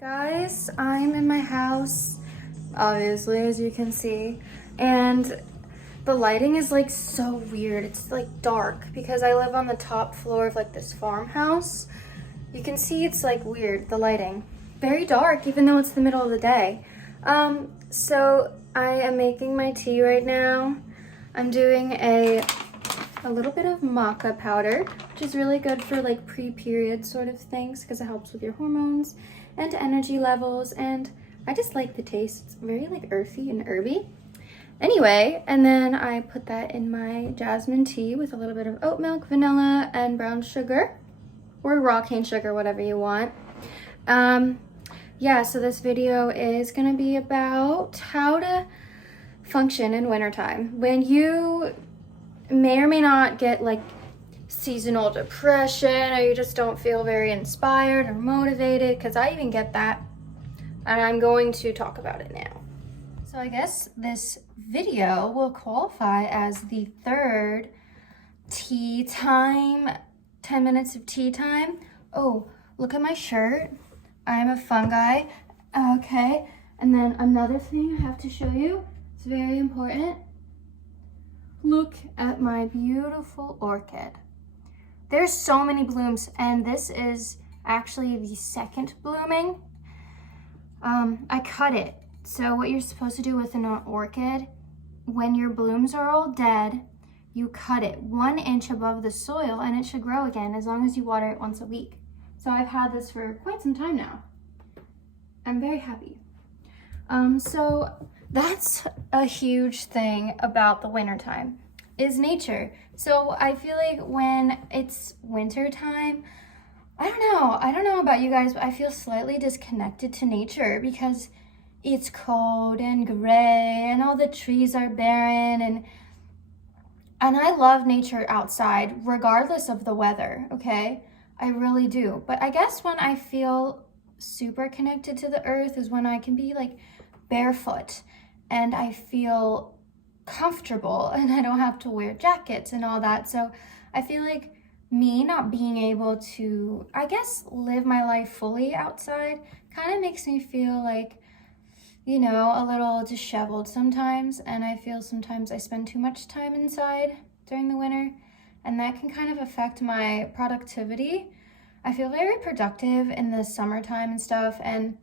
Guys, I'm in my house, obviously, as you can see, and the lighting is like so weird. It's like dark because I live on the top floor of like this farmhouse. You can see it's like weird, the lighting. Very dark, even though it's the middle of the day. So I am making my tea right now. I'm doing a little bit of maca powder, which is really good for like pre-period sort of things because it helps with your hormones and energy levels, and I just like the taste. It's very like earthy and herby. Anyway, and then I put that in my jasmine tea with a little bit of oat milk, vanilla, and brown sugar, or raw cane sugar, whatever you want. Yeah, so this video is gonna be about how to function in wintertime when you may or may not get like seasonal depression, or you just don't feel very inspired or motivated, because I even get that, and I'm going to talk about it now. So I guess this video will qualify as the third tea time, 10 minutes of tea time. Oh, look at my shirt. I'm a fungi. Okay, and then another thing I have to show you, it's very important. Look at my beautiful orchid. There's so many blooms, and this is actually the second blooming. I cut it. So what you're supposed to do with an orchid, when your blooms are all dead, you cut it 1 inch above the soil and it should grow again as long as you water it once a week. So I've had this for quite some time now. I'm very happy. So that's a huge thing about the wintertime, is nature. So I feel like when it's winter time, I don't know about you guys, but I feel slightly disconnected to nature because it's cold and gray and all the trees are barren, and I love nature outside regardless of the weather, okay? I really do. But I guess when I feel super connected to the earth is when I can be like barefoot and I feel comfortable and I don't have to wear jackets and all that. So I feel like me not being able to, I guess, live my life fully outside kind of makes me feel like, you know, a little disheveled sometimes. And I feel sometimes I spend too much time inside during the winter, and that can kind of affect my productivity. I feel very productive in the summertime and stuff, and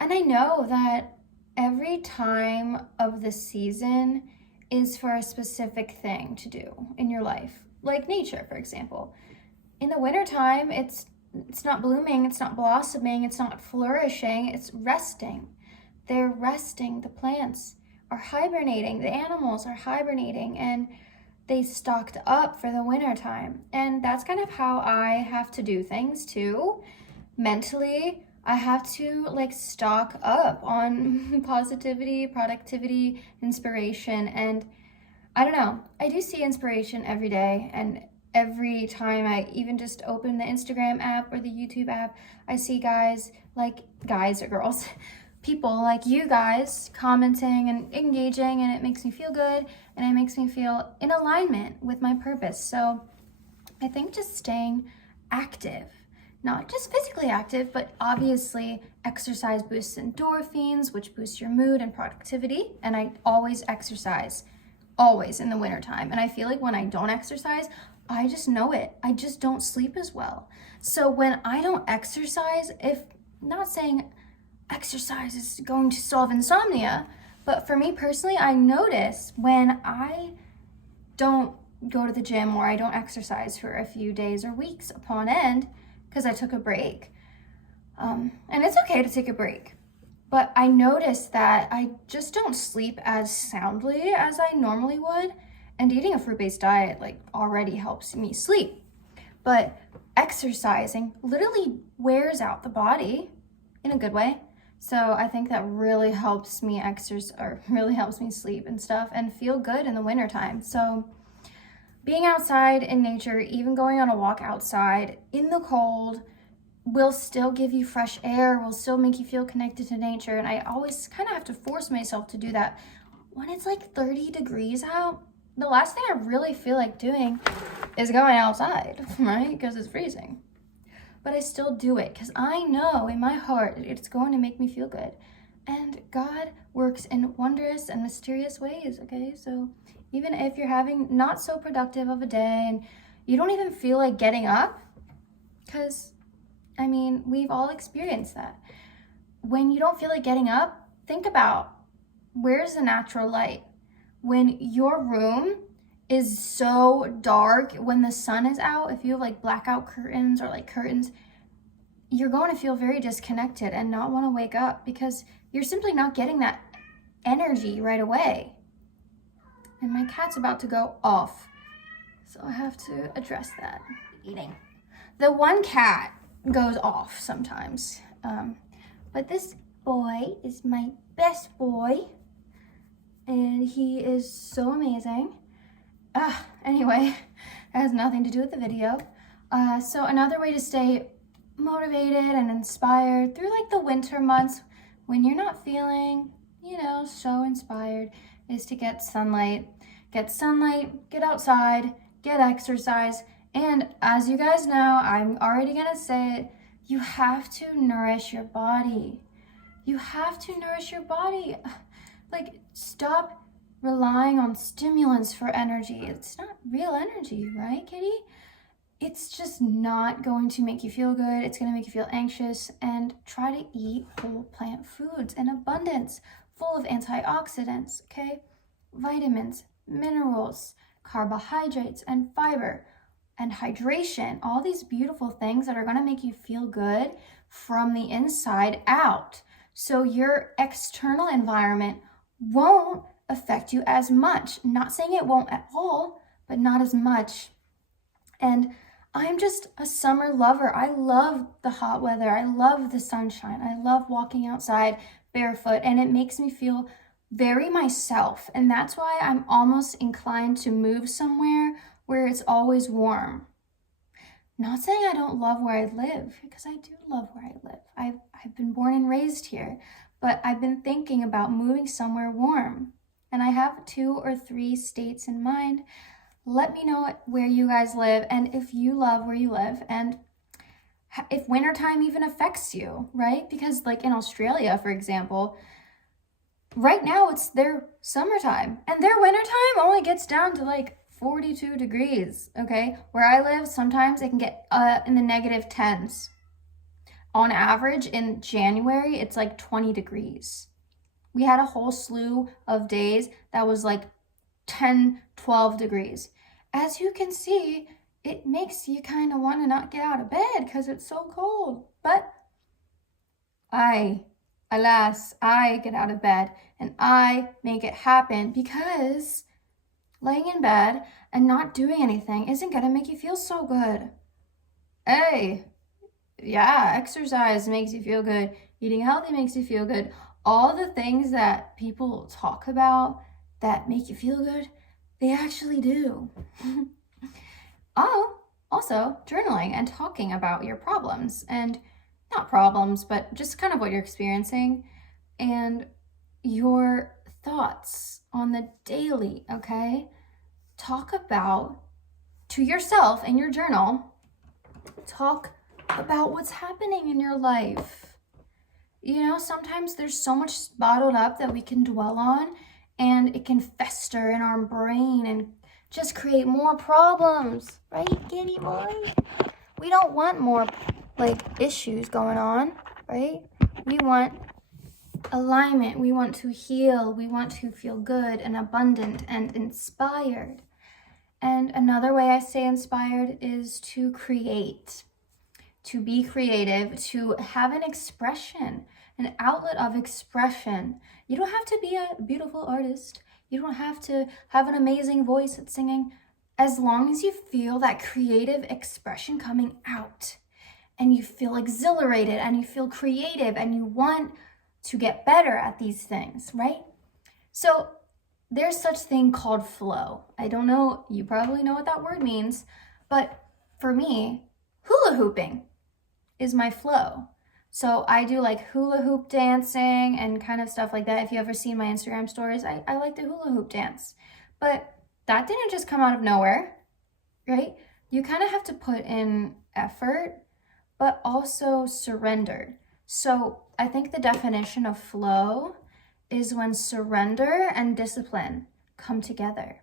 I know that every time of the season is for a specific thing to do in your life, like nature, for example. In the wintertime, it's not blooming, it's not blossoming, it's not flourishing, it's resting. They're resting. The plants are hibernating, the animals are hibernating, and they stocked up for the wintertime. And that's kind of how I have to do things too. Mentally, I have to like stock up on positivity, productivity, inspiration, and I don't know. I do see inspiration every day, and every time I even just open the Instagram app or the YouTube app, I see guys or girls, people like you guys commenting and engaging, and it makes me feel good, and it makes me feel in alignment with my purpose. So I think just staying active, not just physically active, but obviously exercise boosts endorphins, which boosts your mood and productivity. And I always exercise, always in the wintertime. And I feel like when I don't exercise, I just know it. I just don't sleep as well. So when I don't exercise, if not saying exercise is going to solve insomnia, but for me personally, I notice when I don't go to the gym or I don't exercise for a few days or weeks upon end, because I took a break. And it's okay to take a break. But I noticed that I just don't sleep as soundly as I normally would. And eating a fruit-based diet like already helps me sleep. But exercising literally wears out the body in a good way. So I think that really helps me really helps me sleep and stuff and feel good in the wintertime. So being outside in nature, even going on a walk outside in the cold, will still give you fresh air, will still make you feel connected to nature. And I always kind of have to force myself to do that. When it's like 30 degrees out, the last thing I really feel like doing is going outside, right? Because it's freezing. but I still do it because I know in my heart it's going to make me feel good. And God works in wondrous and mysterious ways, okay? So even if you're having not so productive of a day and you don't even feel like getting up, because, I mean, we've all experienced that. When you don't feel like getting up, think about where's the natural light? When your room is so dark, when the sun is out, if you have like blackout curtains or like curtains, you're going to feel very disconnected and not want to wake up because you're simply not getting that energy right away. And my cat's about to go off, so I have to address that. Eating. The one cat goes off sometimes, but this boy is my best boy, and he is so amazing. Anyway, that has nothing to do with the video. So another way to stay motivated and inspired through like the winter months when you're not feeling, so inspired is to get sunlight. Get sunlight, get outside, get exercise. And as you guys know, I'm already gonna say it, you have to nourish your body. You have to nourish your body. Like, stop relying on stimulants for energy. It's not real energy, right, kitty? It's just not going to make you feel good. It's going to make you feel anxious. And try to eat whole plant foods in abundance, full of antioxidants, okay? Vitamins, minerals, carbohydrates, and fiber, and hydration. All these beautiful things that are going to make you feel good from the inside out. So your external environment won't affect you as much. Not saying it won't at all, but not as much. And I'm just a summer lover. I love the hot weather. I love the sunshine. I love walking outside barefoot, and it makes me feel very myself. And that's why I'm almost inclined to move somewhere where it's always warm. Not saying I don't love where I live, because I do love where I live. I've been born and raised here, but I've been thinking about moving somewhere warm. And I have 2 or 3 states in mind. Let me know where you guys live and if you love where you live and if wintertime even affects you, right? Because like in Australia, for example, right now it's their summertime and their wintertime only gets down to like 42 degrees, okay? Where I live, sometimes it can get in the negative 10s. On average, in January, it's like 20 degrees. We had a whole slew of days that was like 10, 12 degrees. As you can see, it makes you kind of want to not get out of bed because it's so cold. But alas, I get out of bed and I make it happen because laying in bed and not doing anything isn't going to make you feel so good. Hey, yeah, exercise makes you feel good. Eating healthy makes you feel good. All the things that people talk about that make you feel good, they actually do. Oh, also journaling and talking about your problems, and not problems, but just kind of what you're experiencing and your thoughts on the daily, okay? Talk about, to yourself in your journal, talk about what's happening in your life. Sometimes there's so much bottled up that we can dwell on, and it can fester in our brain and just create more problems, right, kitty boy? We don't want more issues going on, right? We want alignment. We want to heal. We want to feel good and abundant and inspired. And another way I say inspired is to create, to be creative, to have an expression, an outlet of expression. You don't have to be a beautiful artist. You don't have to have an amazing voice at singing. As long as you feel that creative expression coming out and you feel exhilarated and you feel creative and you want to get better at these things, right? So there's such thing called flow. I don't know, you probably know what that word means, but for me, hula hooping is my flow. So I do like hula hoop dancing and kind of stuff like that. If you ever seen my Instagram stories, I like the hula hoop dance. But that didn't just come out of nowhere, right? You kind of have to put in effort, but also surrendered. So I think the definition of flow is when surrender and discipline come together.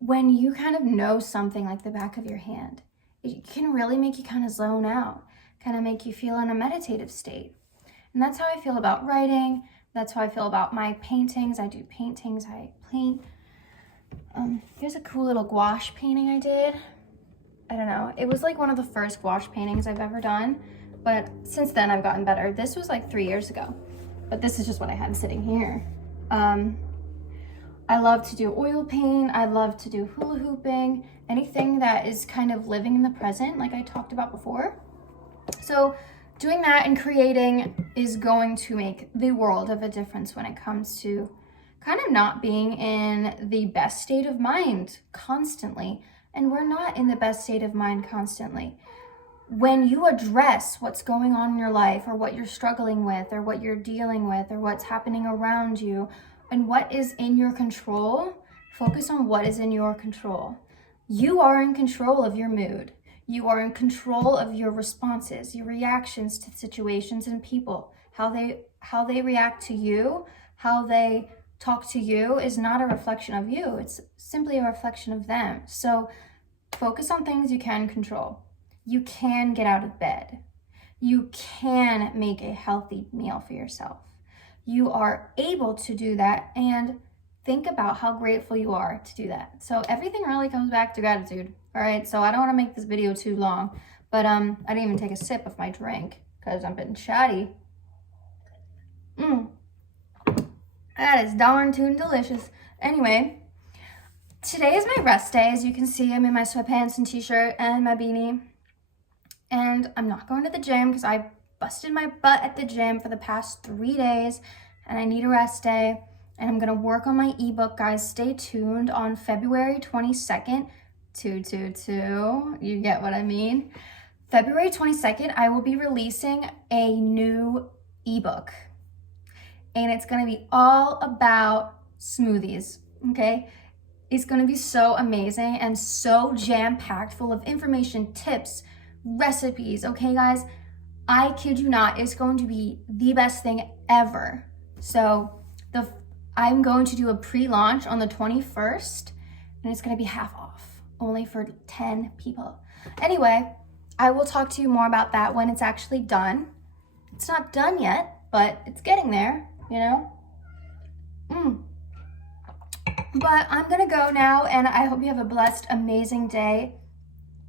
When you kind of know something like the back of your hand, it can really make you kind of zone out, kind of make you feel in a meditative state. And that's how I feel about writing. That's how I feel about my paintings. I do paintings, I paint. Here's a cool little gouache painting I did. I don't know, it was like one of the first gouache paintings I've ever done, but since then I've gotten better. This was like 3 years ago, but this is just what I had sitting here. I love to do oil paint. I love to do hula hooping, anything that is kind of living in the present, like I talked about before. So doing that and creating is going to make the world of a difference when it comes to kind of not being in the best state of mind constantly. And we're not in the best state of mind constantly. When you address what's going on in your life, or what you're struggling with, or what you're dealing with, or what's happening around you, and what is in your control, focus on what is in your control. You are in control of your mood. You are in control of your responses, your reactions to situations and people. How they react to you, how they talk to you is not a reflection of you. It's simply a reflection of them. So focus on things you can control. You can get out of bed. You can make a healthy meal for yourself. You are able to do that, and think about how grateful you are to do that. So everything really comes back to gratitude. All right, so I don't want to make this video too long, but I didn't even take a sip of my drink because I'm been chatty. That is darn tootin' delicious. Anyway, today is my rest day. As you can see, I'm in my sweatpants and t-shirt and my beanie. And I'm not going to the gym because I busted my butt at the gym for the past 3 days and I need a rest day. And I'm gonna work on my ebook, guys. Stay tuned on February 22nd. 222, you get what I mean? February 22nd, I will be releasing a new ebook. And it's gonna be all about smoothies, okay? It's gonna be so amazing and so jam-packed full of information, tips, recipes, okay guys? I kid you not, it's going to be the best thing ever. So I'm going to do a pre-launch on the 21st, and it's gonna be half off, only for 10 people. Anyway, I will talk to you more about that when it's actually done. It's not done yet, but it's getting there, you know? But I'm gonna go now, and I hope you have a blessed, amazing day.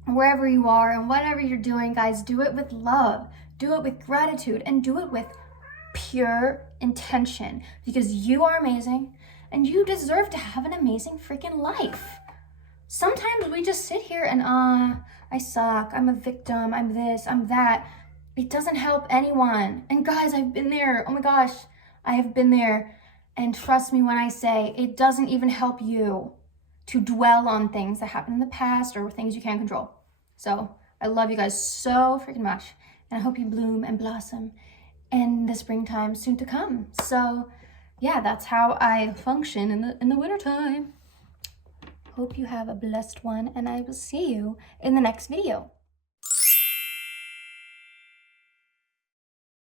Wherever you are and whatever you're doing, guys, do it with love, do it with gratitude, and do it with pure intention, because you are amazing and you deserve to have an amazing freaking life. Sometimes we just sit here and I suck, I'm a victim, I'm this, I'm that. It doesn't help anyone. And guys, I've been there. Oh my gosh, I have been there. And trust me when I say it doesn't even help you to dwell on things that happened in the past or things you can't control. So I love you guys so freaking much, and I hope you bloom and blossom in the springtime soon to come. So yeah, that's how I function in the wintertime. Hope you have a blessed one, and I will see you in the next video.